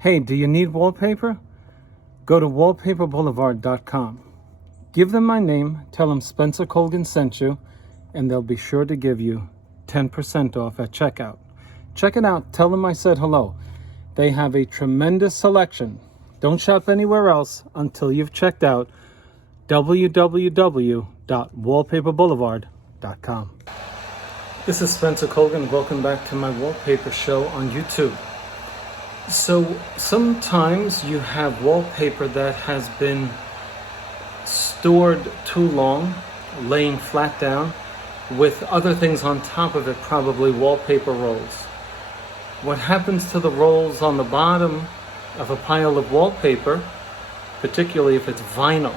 Hey, do you need wallpaper? Go to wallpaperboulevard.com. Give them my name, tell them Spencer Colgan sent you, and they'll be sure to give you 10% off at checkout. Check it out. Tell them I said hello. They have a tremendous selection. Don't shop anywhere else until you've checked out www.wallpaperboulevard.com. This is Spencer Colgan. Welcome back to my wallpaper show on YouTube. So sometimes you have wallpaper that has been stored too long, laying flat down, with other things on top of it, probably wallpaper rolls. What happens to the rolls on the bottom of a pile of wallpaper, particularly if it's vinyl,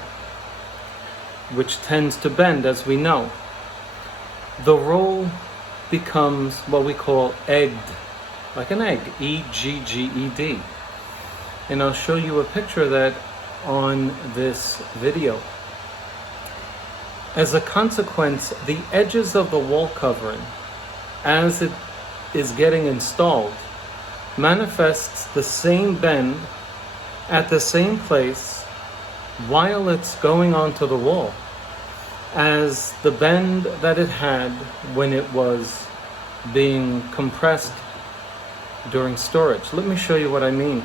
which tends to bend, as we know? The roll becomes what we call egged, like an egg, E-G-G-E-D. And I'll show you a picture of that on this video. As a consequence, the edges of the wall covering, as it is getting installed, manifests the same bend at the same place while it's going onto the wall as the bend that it had when it was being compressed during storage. Let me show you what I mean.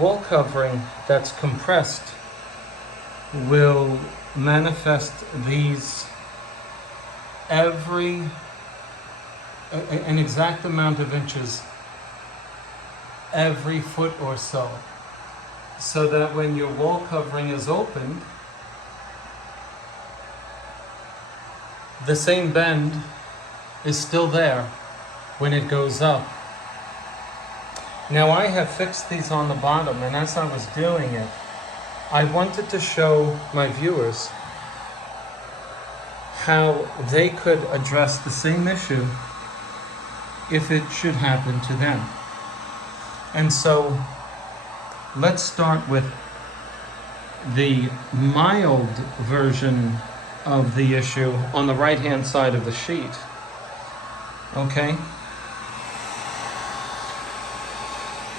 Wall covering that's compressed will manifest these an exact amount of inches every foot or so that when your wall covering is opened, the same bend is still there when it goes up. Now I have fixed these on the bottom, and as I was doing it, I wanted to show my viewers how they could address the same issue if it should happen to them. And so let's start with the mild version of the issue on the right hand side of the sheet. Okay?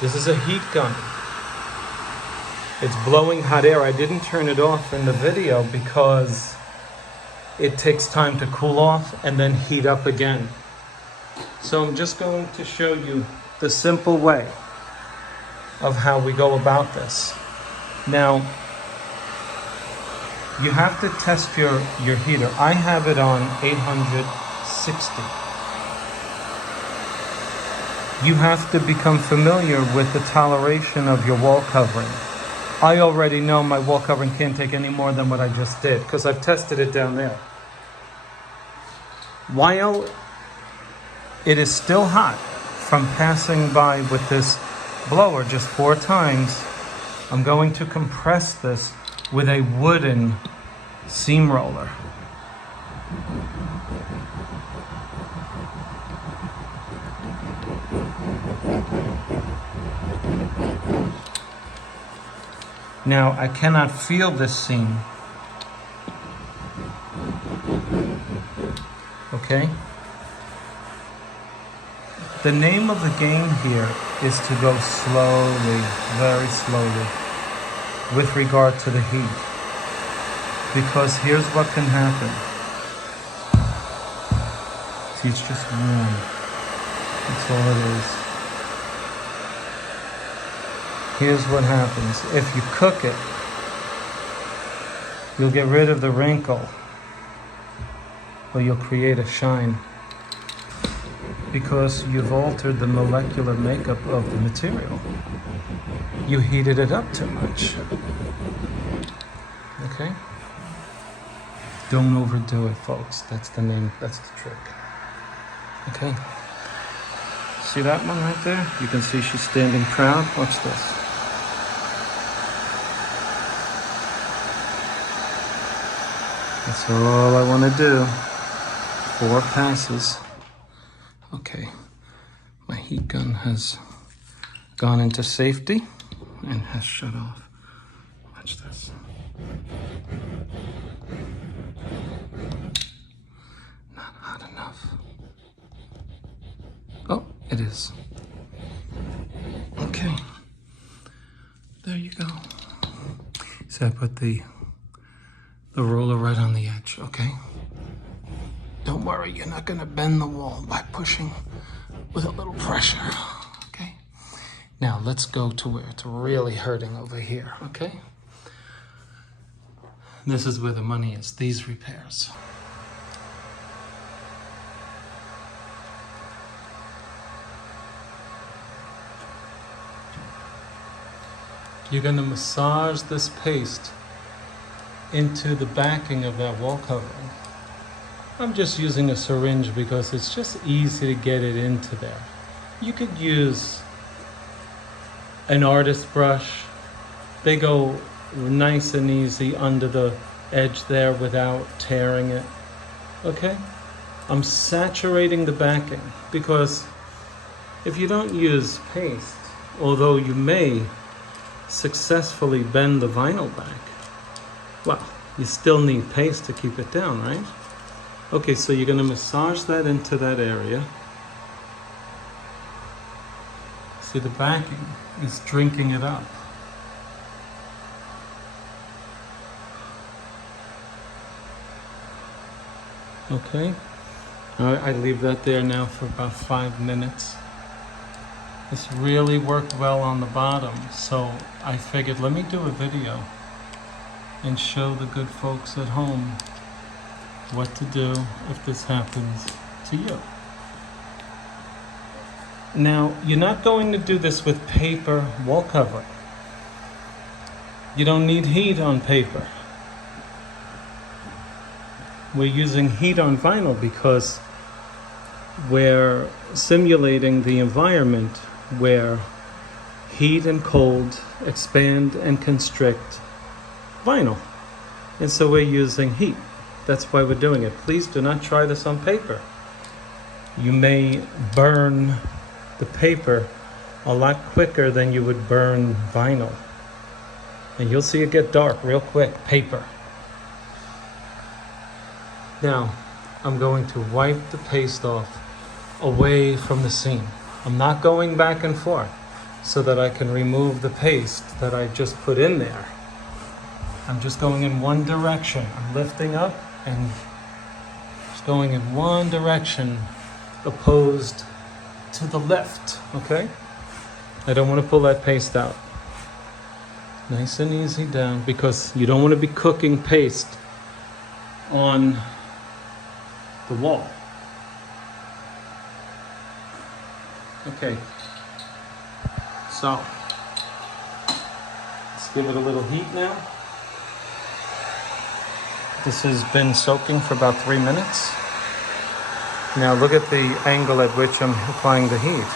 This is a heat gun. It's blowing hot air. I didn't turn it off in the video because it takes time to cool off and then heat up again. So I'm just going to show you the simple way of how we go about this. Now, you have to test your heater. I have it on 860. You have to become familiar with the toleration of your wall covering. I already know my wall covering can't take any more than what I just did because I've tested it down there. While it is still hot from passing by with this blower just 4 times, I'm going to compress this with a wooden seam roller. Now, I cannot feel this seam. Okay? The name of the game here is to go slowly, very slowly, with regard to the heat. Because here's what can happen. See, it's just warm. That's all it is. Here's what happens. If you cook it, you'll get rid of the wrinkle, or you'll create a shine because you've altered the molecular makeup of the material. You heated it up too much. Okay? Don't overdo it, folks. That's the name, that's the trick. Okay? See that one right there? You can see she's standing proud. Watch this. That's all I want to do. 4 passes. Okay, my heat gun has gone into safety and has shut off. Watch this. enough? Oh, it is. Okay. There you go. So I put the roller right on the edge, okay? Don't worry, you're not gonna bend the wall by pushing with a little pressure, okay? Now let's go to where it's really hurting over here, okay? This is where the money is, these repairs. You're gonna massage this paste into the backing of that wall covering. I'm just using a syringe because it's just easy to get it into there. You could use an artist brush. They go nice and easy under the edge there without tearing it. Okay? I'm saturating the backing because if you don't use paste, although you may successfully bend the vinyl back, well, you still need paste to keep it down, right? Okay, so you're gonna massage that into that area. See, the backing is drinking it up. Okay, I leave that there now for about 5 minutes. This really worked well on the bottom, so I figured let me do a video and show the good folks at home what to do if this happens to you. Now, you're not going to do this with paper wall covering. You don't need heat on paper. We're using heat on vinyl because we're simulating the environment where heat and cold expand and constrict vinyl. And so we're using heat. That's why we're doing it. Please do not try this on paper. You may burn the paper a lot quicker than you would burn vinyl. And you'll see it get dark real quick, paper. Now, I'm going to wipe the paste off away from the seam. I'm not going back and forth so that I can remove the paste that I just put in there. I'm just going in one direction. I'm lifting up and just going in one direction opposed to the left, okay? I don't want to pull that paste out. Nice and easy down because you don't want to be cooking paste on the wall. Okay, so let's give it a little heat now. This has been soaking for about 3 minutes. Now look at the angle at which I'm applying the heat.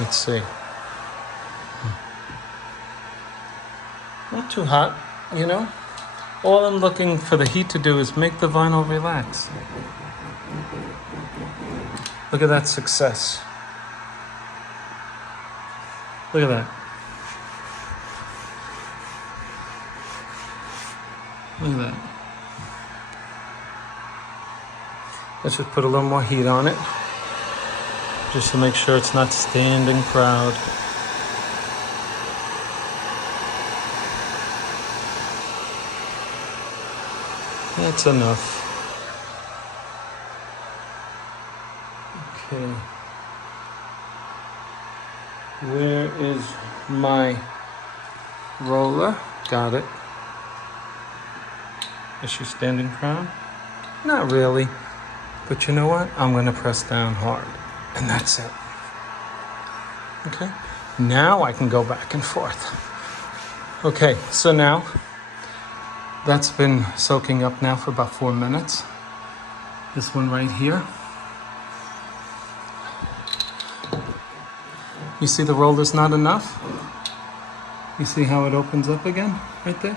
Let's see. Not too hot, you know? All I'm looking for the heat to do is make the vinyl relax. Look at that success. Look at that. Look at that. Let's just put a little more heat on it, just to make sure it's not standing proud. That's enough. Okay. Where is my roller? Got it. Is she standing proud? Not really. But you know what? I'm going to press down hard. And that's it. Okay? Now I can go back and forth. Okay, so now that's been soaking up now for about 4 minutes. This one right here. You see the roller's not enough? You see how it opens up again? Right there?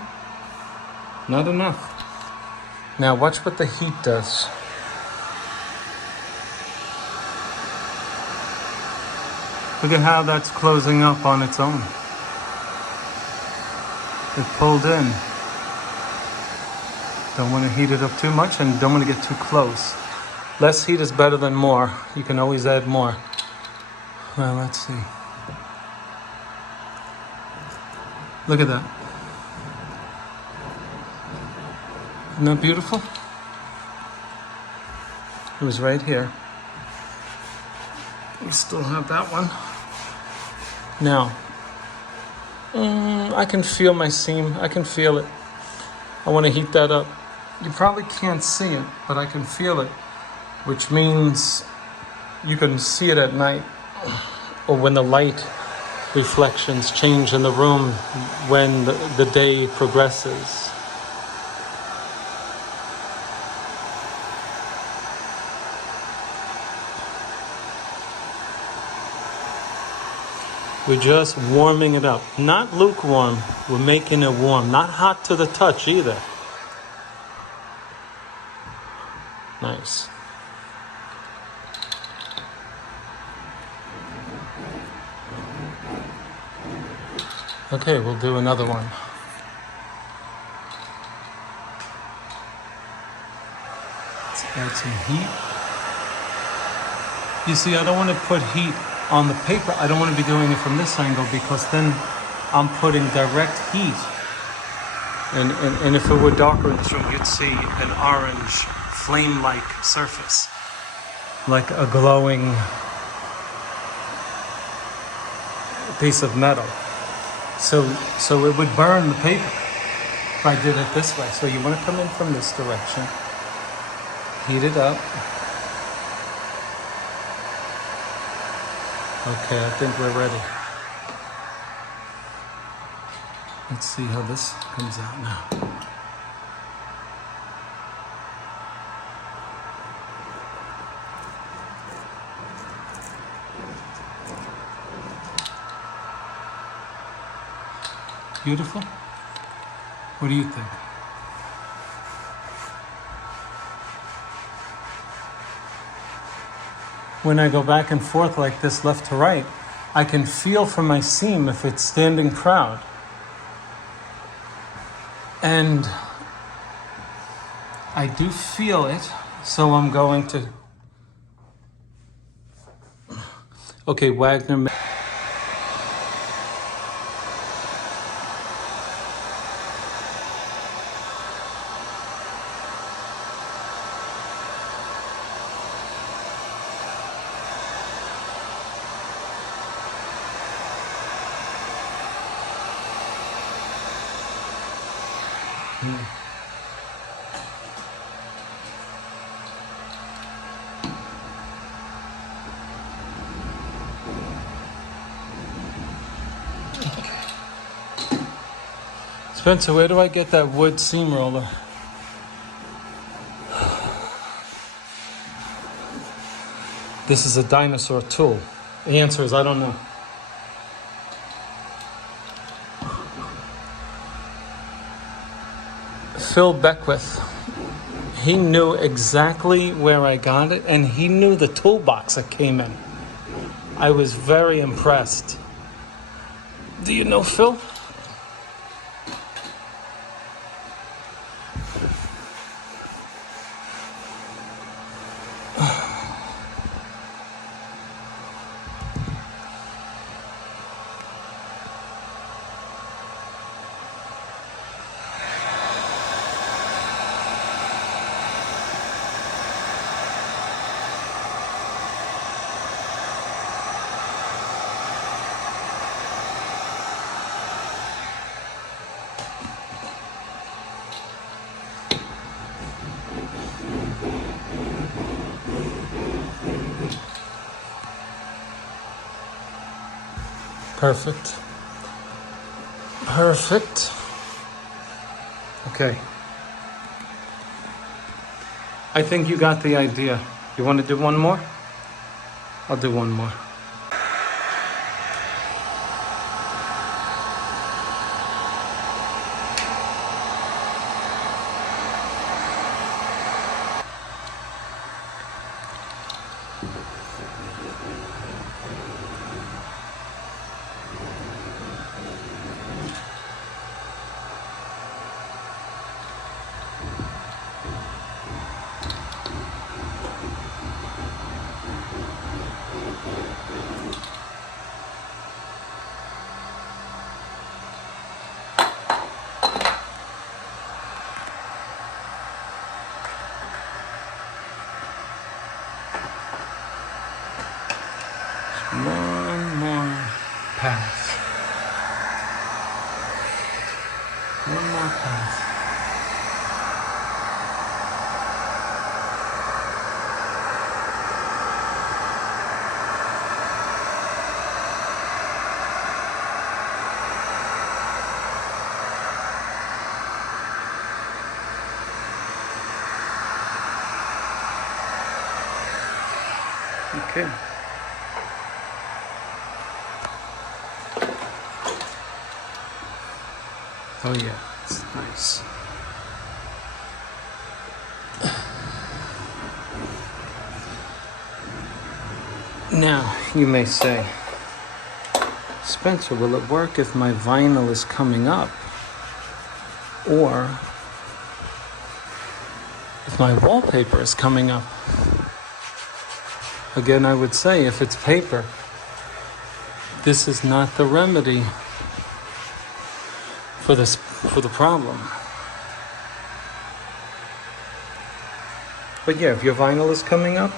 Not enough. Now watch what the heat does. Look at how that's closing up on its own. It pulled in. Don't want to heat it up too much and don't want to get too close. Less heat is better than more. You can always add more. Well, let's see. Look at that. Isn't that beautiful? It was right here. We still have that one. Now, I can feel my seam. I can feel it. I want to heat that up. You probably can't see it, but I can feel it, which means you can see it at night or when the light reflections change in the room when the day progresses. We're just warming it up. Not lukewarm, we're making it warm. Not hot to the touch either. Nice. Okay, we'll do another one. Let's add some heat. You see, I don't want to put heat on the paper. I don't want to be doing it from this angle because then I'm putting direct heat. And if it were darker in this room, you'd see an orange flame-like surface, like a glowing piece of metal. So it would burn the paper if I did it this way. So you want to come in from this direction, heat it up. Okay, I think we're ready. Let's see how this comes out now. Beautiful? What do you think? When I go back and forth like this, left to right, I can feel from my seam if it's standing proud. And I do feel it, so I'm going to... Okay, Wagner... Spencer, where do I get that wood seam roller? This is a dinosaur tool. The answer is I don't know. Phil Beckwith, he knew exactly where I got it, and he knew the toolbox it came in. I was very impressed. Do you know Phil? Perfect. Perfect. Okay. I think you got the idea. You want to do one more? I'll do one more. pass. One more pass. Okay. Oh yeah, it's nice. Now, you may say, Spencer, will it work if my vinyl is coming up? Or if my wallpaper is coming up? Again, I would say, if it's paper, this is not the remedy for the problem. But yeah, if your vinyl is coming up,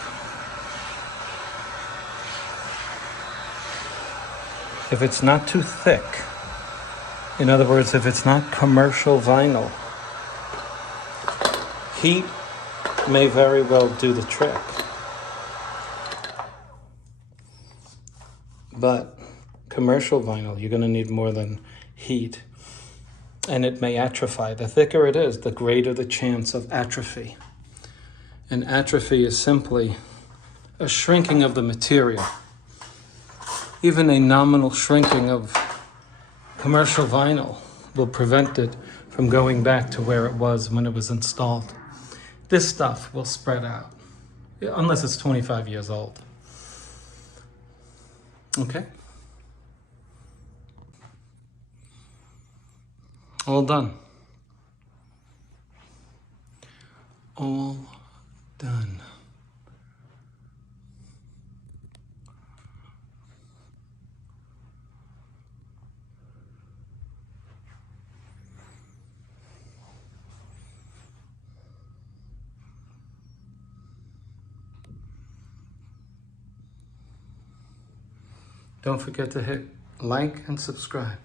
if it's not too thick, in other words, if it's not commercial vinyl, heat may very well do the trick. But commercial vinyl, you're going to need more than heat. And it may atrophy. The thicker it is, the greater the chance of atrophy. And atrophy is simply a shrinking of the material. Even a nominal shrinking of commercial vinyl will prevent it from going back to where it was when it was installed. This stuff will spread out, unless it's 25 years old. Okay? All done. All done. Don't forget to hit like and subscribe.